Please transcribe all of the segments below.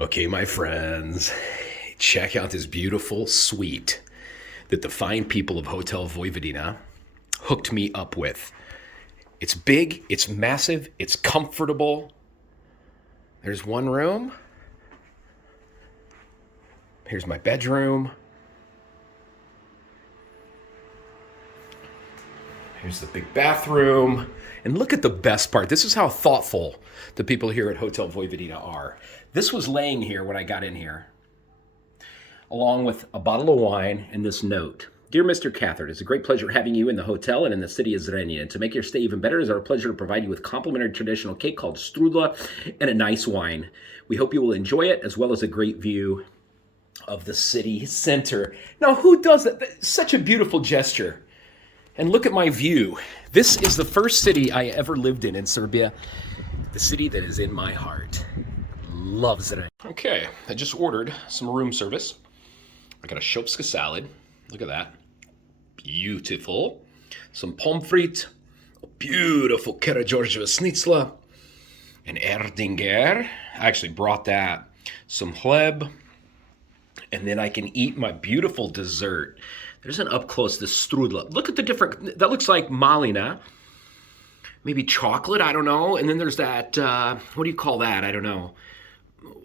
Okay, my friends, check out this beautiful suite that the fine people of Hotel Vojvodina hooked me up with. It's big, it's massive, it's comfortable. There's one room. Here's my bedroom. Here's the big bathroom. And look at the best part. This is how thoughtful the people here at Hotel Vojvodina are. This was laying here when I got in here, along with a bottle of wine and this note. Dear Mr. Cather, it is a great pleasure having you in the hotel and in the city of Zrenjanin. To make your stay even better, it is our pleasure to provide you with complimentary traditional cake called strudla and a nice wine. We hope you will enjoy it, as well as a great view of the city center. Now, who does that? That's such a beautiful gesture. And look at my view. This is the first city I ever lived in Serbia. The city that is in my heart. Love Zrenjanin. Okay, I just ordered some room service. I got a shopska salad. Look at that. Beautiful. Some pommes frites. A beautiful Karageorgieva schnitzla. An erdinger. I actually brought that. Some chleb. And then I can eat my beautiful dessert. There's an up close, this strudla. Look at the different, that looks like malina. Maybe chocolate, I don't know. And then there's that, what do you call that? I don't know.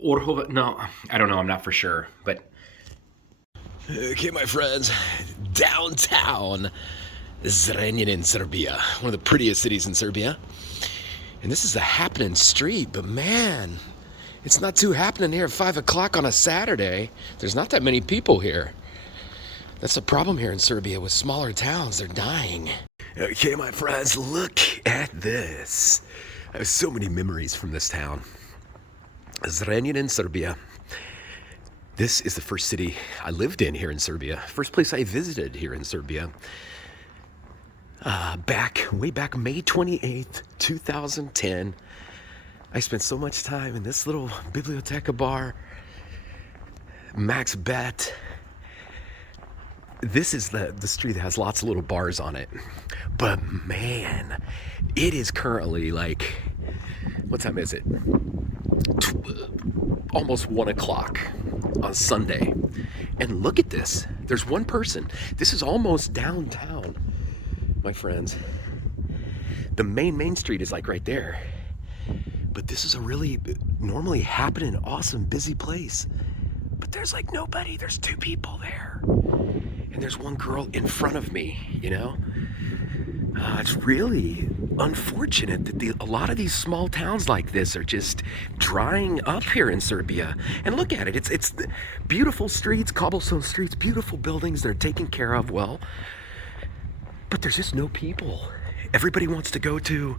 Orhova, no, I don't know, I'm not for sure. But, okay, my friends, downtown Zrenjanin, Serbia. One of the prettiest cities in Serbia. And this is a happening street, but man, it's not too happening here at 5 o'clock on a Saturday. There's not that many people here. That's the problem here in Serbia with smaller towns. They're dying. Okay, my friends, look at this. I have so many memories from this town. Zrenjanin, Serbia. This is the first city I lived in here in Serbia. First place I visited here in Serbia. Way back May 28th, 2010. I spent so much time in this little biblioteca bar. Max Bet. This is the street that has lots of little bars on it. But man, it is currently like, what time is it? Almost 1 o'clock on Sunday. And look at this. There's one person. This is almost downtown, my friends. The main street is like right there. But this is a really normally happening, awesome, busy place. But there's like nobody. There's 2 people there. And there's one girl in front of me, you know? It's really unfortunate that a lot of these small towns like this are just drying up here in Serbia. And look at it. It's beautiful streets, cobblestone streets, beautiful buildings. They're taken care of well. But there's just no people. Everybody wants to go to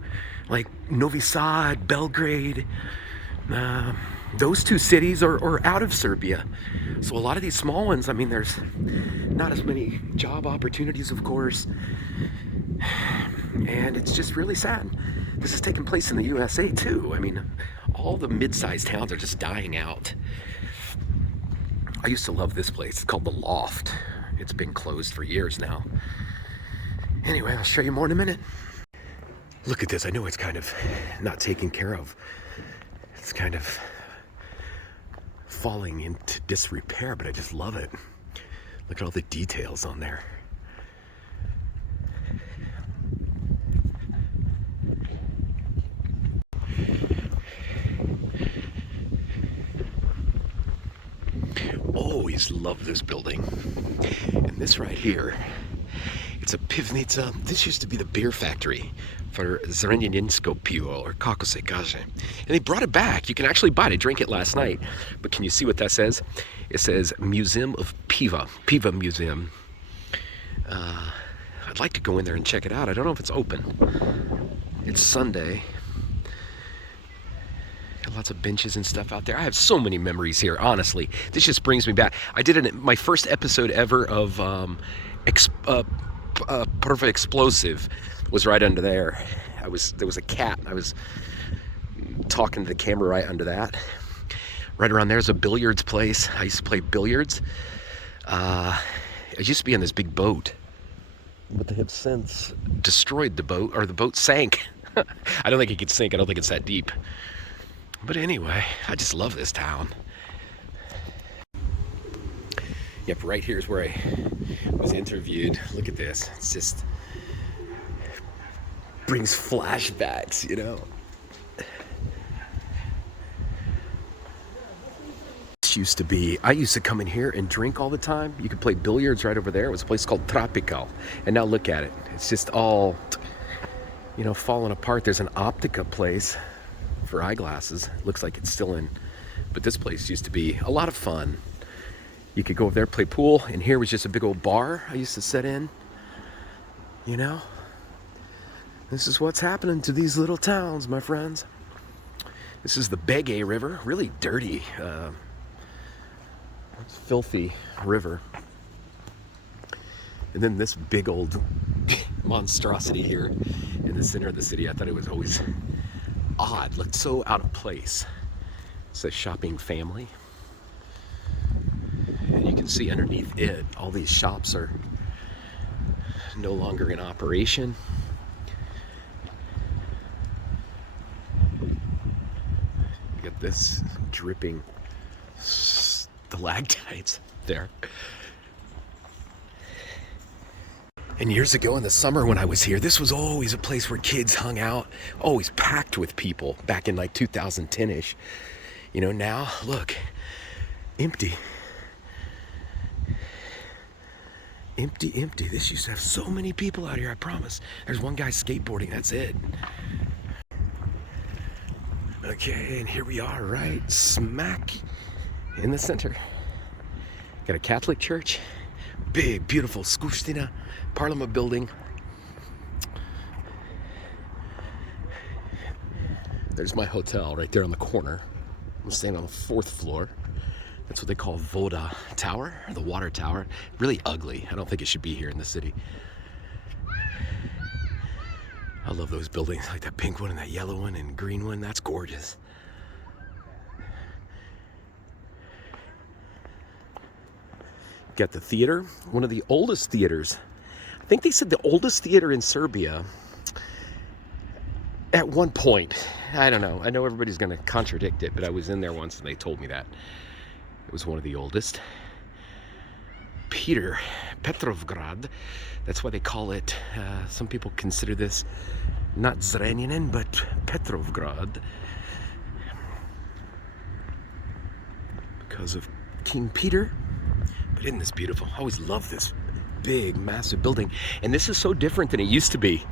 like Novi Sad, Belgrade. Those 2 cities are out of Serbia. So a lot of these small ones, I mean, there's not as many job opportunities, of course. And it's just really sad. This is taking place in the USA too. I mean, all the mid-sized towns are just dying out. I used to love this place. It's called The Loft. It's been closed for years now. Anyway, I'll show you more in a minute. Look at this. I know it's kind of not taken care of. It's kind of falling into disrepair, but I just love it. Look at all the details on there. Always love this building. And this right here, it's a pivnica. This used to be the beer factory for Zrenjaninsko pivo, or kako se kaže. And they brought it back. You can actually buy it. I drank it last night. But can you see what that says? It says Museum of Piva. Piva Museum. I'd like to go in there and check it out. I don't know if it's open. It's Sunday. Got lots of benches and stuff out there. I have so many memories here, honestly. This just brings me back. I did my first episode ever of Perfect Explosive was right under there. There was a cat. I was talking to the camera right under that. Right around there's a billiards place. I used to play billiards. I used to be on this big boat, but they have since destroyed the boat, or the boat sank. I don't think it could sink. I don't think it's that deep. But anyway, I just love this town. Yep, right here is where I was interviewed. Look at this. It's just brings flashbacks, you know. This used to be, I used to come in here and drink all the time. You could play billiards right over there. It was a place called Tropical. And now look at it. It's just all, you know, falling apart. There's an Optica place for eyeglasses. Looks like it's still in. But this place used to be a lot of fun. You could go over there, play pool, and here was just a big old bar I used to sit in. You know? This is what's happening to these little towns, my friends. This is the Bege River, really dirty, filthy river. And then this big old monstrosity here in the center of the city. I thought it was always odd, looked so out of place. It's a shopping family. And you can see underneath it, all these shops are no longer in operation. You got this dripping stalactites there. And years ago in the summer when I was here, this was always a place where kids hung out, always packed with people back in like 2010-ish. You know, now, look, empty. Empty, empty. This used to have so many people out here, I promise. There's one guy skateboarding, that's it. Okay, and here we are, right smack in the center. Got a Catholic church, big, beautiful Skupština Parliament building. There's my hotel right there on the corner. I'm staying on the 4th floor. That's what they call Voda Tower, the water tower. Really ugly. I don't think it should be here in the city. I love those buildings, like that pink one and that yellow one and green one. That's gorgeous. Got the theater, one of the oldest theaters. I think they said the oldest theater in Serbia at one point. I don't know. I know everybody's going to contradict it, but I was in there once and they told me that. It was one of the oldest. Petrovgrad, that's why they call it, some people consider this not Zrenjanin, but Petrovgrad. Because of King Peter. But isn't this beautiful? I always love this big, massive building. And this is so different than it used to be.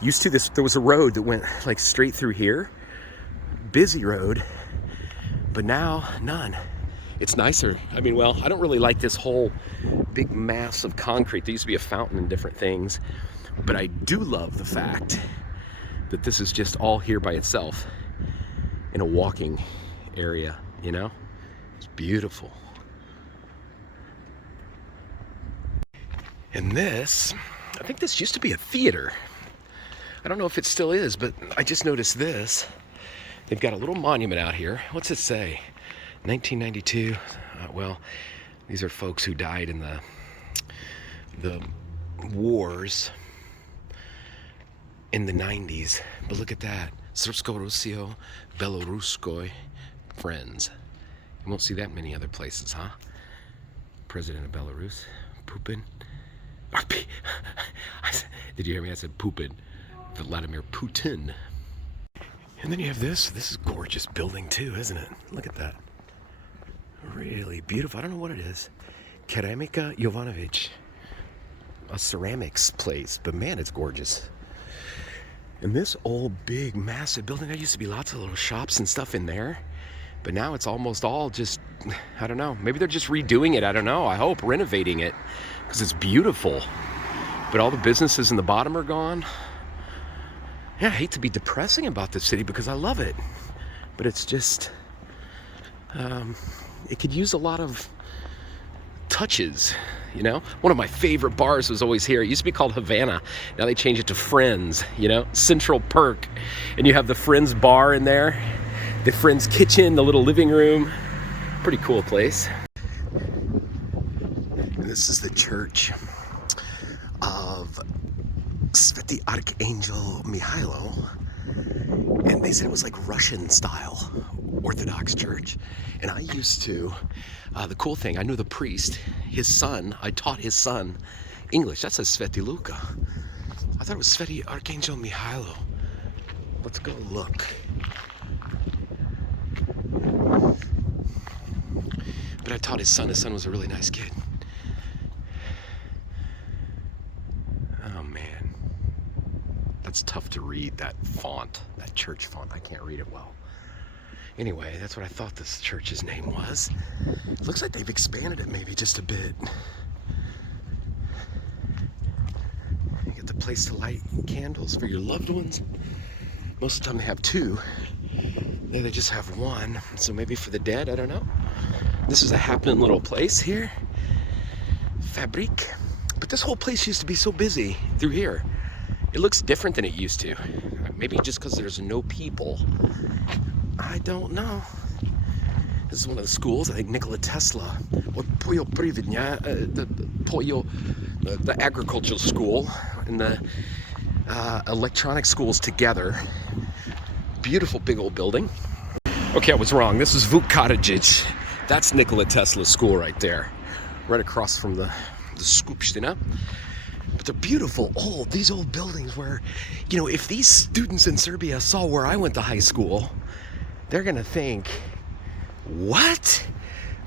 There was a road that went like straight through here. Busy road. But now, none. It's nicer. I mean, well, I don't really like this whole big mass of concrete. There used to be a fountain and different things. But I do love the fact that this is just all here by itself in a walking area, you know? It's beautiful. And this, I think this used to be a theater. I don't know if it still is, but I just noticed this. They've got a little monument out here. What's it say? 1992. Well, these are folks who died in the wars in the 90s. But look at that. Srpsko-Rusko, Beloruskoj, friends. You won't see that many other places, huh? President of Belarus, Putin. Did you hear me? I said Putin. Vladimir Putin. And then you have this. This is a gorgeous building too, isn't it? Look at that. Really beautiful. I don't know what it is. Keramika Jovanovic. A ceramics place. But man, it's gorgeous. And this old, big, massive building, there used to be lots of little shops and stuff in there. But now it's almost all just, I don't know. Maybe they're just redoing it. I don't know. I hope renovating it because it's beautiful. But all the businesses in the bottom are gone. Yeah, I hate to be depressing about this city because I love it. But it's just, it could use a lot of touches, you know? One of my favorite bars was always here. It used to be called Havana. Now they changed it to Friends, you know? Central Perk. And you have the Friends bar in there. The Friends kitchen, the little living room. Pretty cool place. And this is the church of Sveti Archangel Mihailo. And they said it was like Russian style. Orthodox church. And I used to, the cool thing, I knew the priest, his son, I taught his son English. That says Sveti Luka. I thought it was Sveti Archangel Mihailo. Let's go look. But I taught his son. His son was a really nice kid. Oh man. That's tough to read, that font, that church font. I can't read it well. Anyway, that's what I thought this church's name was. It looks like they've expanded it maybe just a bit. You get the place to light candles for your loved ones. Most of the time they have two. There they just have one. So maybe for the dead, I don't know. This is a happening little place here. Fabrique. But this whole place used to be so busy through here. It looks different than it used to. Maybe just because there's no people. I don't know. This is one of the schools. I think Nikola Tesla, or the agricultural school and the electronic schools together. Beautiful big old building. Okay, I was wrong. This is Vuk Karadžić. That's Nikola Tesla's school right there, right across from the Skupština. But they're beautiful, these old buildings where, you know, if these students in Serbia saw where I went to high school, they're gonna think, what?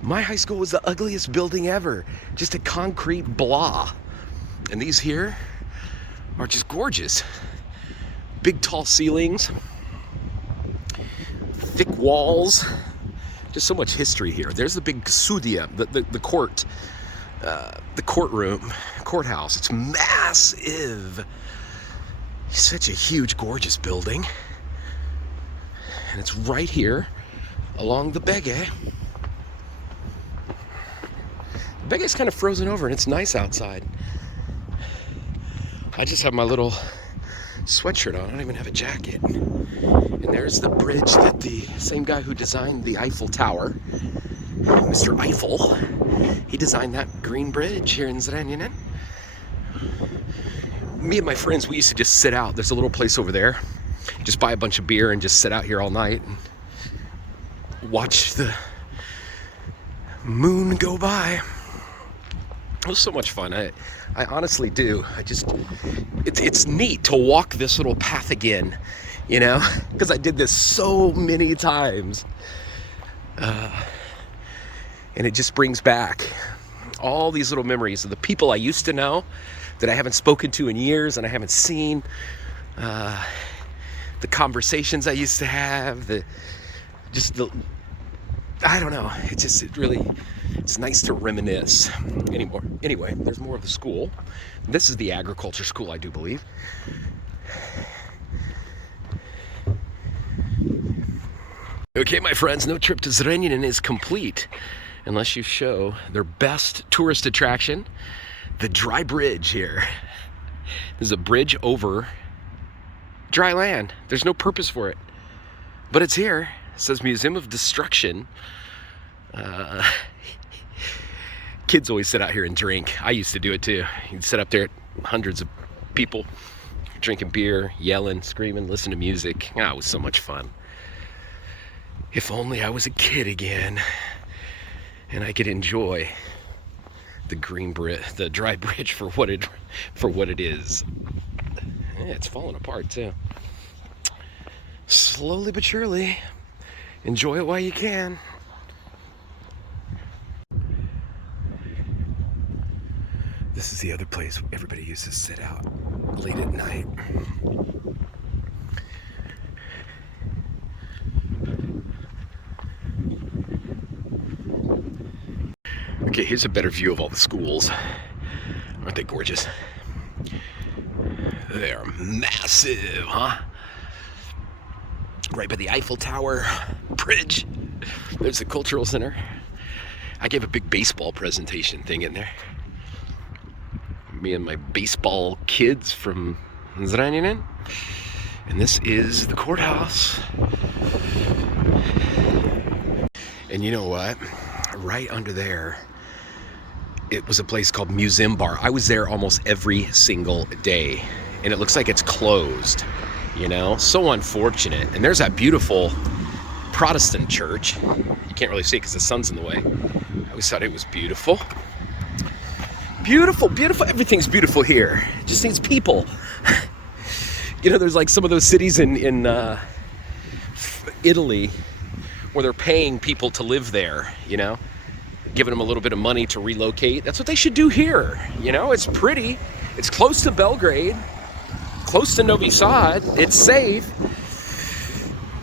My high school was the ugliest building ever. Just a concrete blah. And these here are just gorgeous. Big tall ceilings, thick walls, just so much history here. There's the big sudia, the court, the courtroom, courthouse. It's massive. Such a huge, gorgeous building. And it's right here along the Bege. The Bege's kind of frozen over and it's nice outside. I just have my little sweatshirt on. I don't even have a jacket. And there's the bridge that the same guy who designed the Eiffel Tower, Mr. Eiffel, he designed that green bridge here in Zrenjanin. Me and my friends, we used to just sit out. There's a little place over there. Just buy a bunch of beer and just sit out here all night and watch the moon go by. It was so much fun. I honestly do. It's neat to walk this little path again, you know, because I did this so many times. And it just brings back all these little memories of the people I used to know that I haven't spoken to in years and I haven't seen. The conversations I used to have, I don't know. It's nice to reminisce anymore. Anyway, there's more of the school. This is the agriculture school, I do believe. Okay, my friends, no trip to Zrenjanin is complete unless you show their best tourist attraction, the dry bridge here. There's a bridge over dry land. There's no purpose for it, but it's here. It says Museum of Destruction. Kids always sit out here and drink. I used to do it too. You'd sit up there, hundreds of people drinking beer, yelling, screaming, listening to music. It was so much fun. If only I was a kid again and I could enjoy the the dry bridge for what it is. Yeah, it's falling apart too. Slowly but surely, enjoy it while you can. This is the other place everybody used to sit out late at night. Okay, here's a better view of all the schools. Aren't they gorgeous? They're massive, huh? Right by the Eiffel Tower bridge. There's the cultural center. I gave a big baseball presentation thing in there. Me and my baseball kids from Zrenjanin. And this is the courthouse. And you know what? Right under there, it was a place called Museum Bar. I was there almost every single day. And it looks like it's closed, you know? So unfortunate. And there's that beautiful Protestant church. You can't really see it because the sun's in the way. I always thought it was beautiful. Beautiful, beautiful. Everything's beautiful here. It just needs people. You know, there's like some of those cities in Italy where they're paying people to live there, you know, giving them a little bit of money to relocate. That's what they should do here. You know, it's pretty. It's close to Belgrade, close to Novi Sad. It's safe.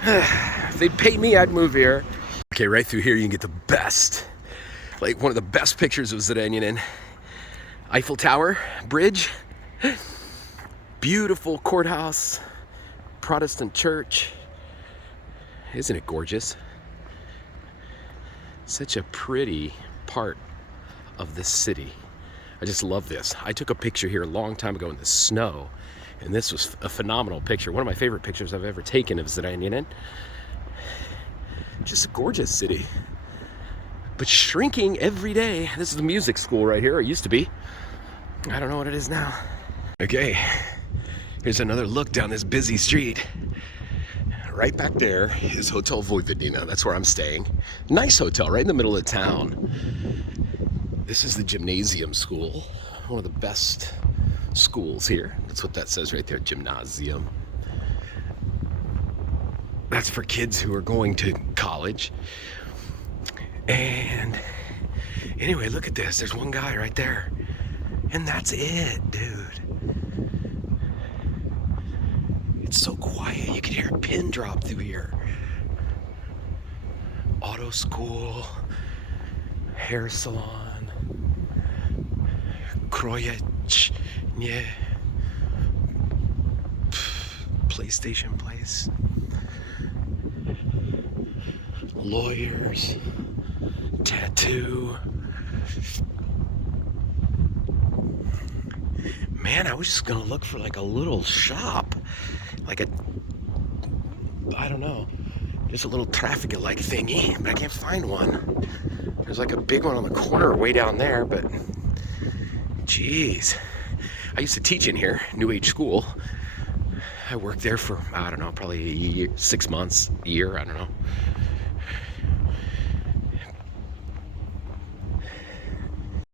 If they'd pay me, I'd move here. Okay, right through here you can get the best, like one of the best pictures of Zrenjanin. Eiffel Tower, bridge, beautiful courthouse, Protestant church. Isn't it gorgeous? Such a pretty part of this city. I just love this. I took a picture here a long time ago in the snow, and this was a phenomenal picture. One of my favorite pictures I've ever taken of Zrenjanin. Just a gorgeous city, but shrinking every day. This is the music school right here. It used to be. I don't know what it is now. Okay, here's another look down this busy street. Right back there is Hotel Vojvodina. That's where I'm staying. Nice hotel, right in the middle of town. This is the gymnasium school. One of the best schools here. That's what that says right there, gymnasium. That's for kids who are going to college. And anyway, look at this. There's one guy right there. And that's it, dude. It's so quiet. You can hear a pin drop through here. Auto school, hair salon, krojec, yeah, PlayStation place, lawyers, tattoo. Man, I was just gonna look for like a little shop, like a, I don't know, just a little traffic-like thingy, but I can't find one. There's like a big one on the corner way down there, but geez. I used to teach in here, New Age school. I worked there for, I don't know, probably a year, 6 months, a year, I don't know.